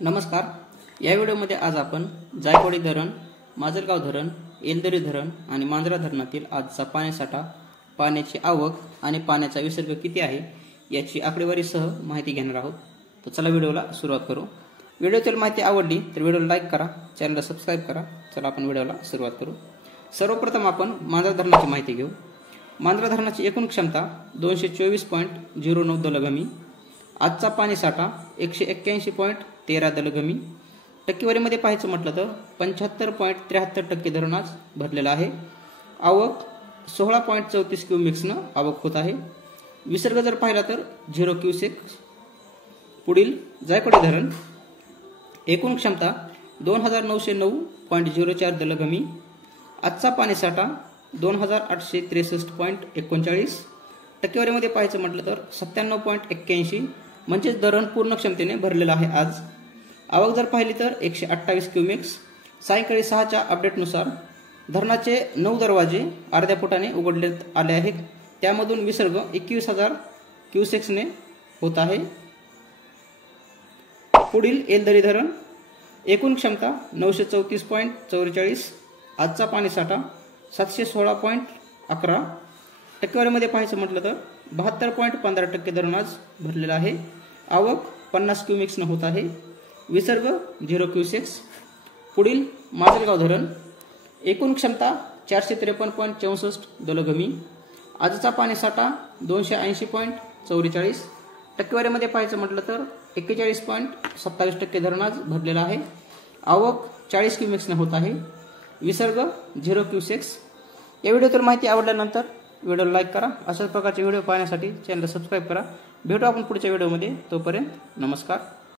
नमस्कार। या व्हिडिओमध्ये आज आपण जायकवाडी धरण, माजलगाव धरण, येलदरी धरण आणि मांजरा धरणातील आजचा पाणीसाठा, पाण्याची आवक आणि पाण्याचा विसर्ग किती आहे याची आकडेवारीसह माहिती घेणार आहोत। तर चला व्हिडिओला सुरुवात करू। व्हिडिओतील माहिती आवडली तर व्हिडिओला लाईक करा, चॅनलला सबस्क्राइब करा। चला आपण व्हिडिओला सुरुवात करू। सर्वप्रथम आपण मांजरा धरणाची माहिती घेऊ। मांजरा धरणाची एकूण क्षमता 224.09 दलघमी। आजचा पाणीसाठा 181.13 दलघमी। टक्केवारीमध्ये पाहायचं म्हटलं तर 75.73% धरण आज भरलेलं आहे। आवक 16.34 क्यूमेक्सनं आवक होत आहे। विसर्ग जर पाहिला तर 0 क्यूसेक। पुढील जायकवाडी धरण, एकूण क्षमता 2909.04 दलघमी। आजचा पाणीसाठा 2863.39। टक्केवारीमध्ये पाहायचं म्हटलं तर 97.81, म्हणजेच धरण पूर्ण क्षमतेने भरलेलं आहे आज। आवक जर पाहिली तर 128 क्यूमेक्स। सायंकाळी 6च्या अपडेटनुसार धरणाचे 9 दरवाजे अर्ध्या फुटाने उघडण्यात आले आहेत। त्यामधून विसर्ग 21,000 क्यूसेक्सने होत आहे। पुढील येलदरी धरण, एकूण क्षमता 934.44। आजचा पाणीसाठा 716.11। टक्केवारीमध्ये पाहायचं म्हटलं तर 72.15% धरण आज भरलेलं आहे। आवक 50 क्यूमेक्सनं होत आहे। विसर्ग 0 क्यूसेक्स। पुढील माजलगाव धरण, एकूण क्षमता 453.64 दलघमी। आजचा पाणीसाठा 280.44। टक्केवारीमध्ये पाहायचं म्हटलं तर 41.27% धरण आज भरलेलं आहे। आवक 40 क्यूमेक्सनं होत आहे। विसर्ग 0 क्यूसेक्स। या व्हिडिओतील माहिती आवडल्यानंतर व्हिडिओला लाईक करा। अशाच प्रकारचे व्हिडिओ पाहण्यासाठी चॅनलला सबस्क्राइब करा। भेटू आपण पुढच्या व्हिडिओमध्ये। तोपर्यंत नमस्कार।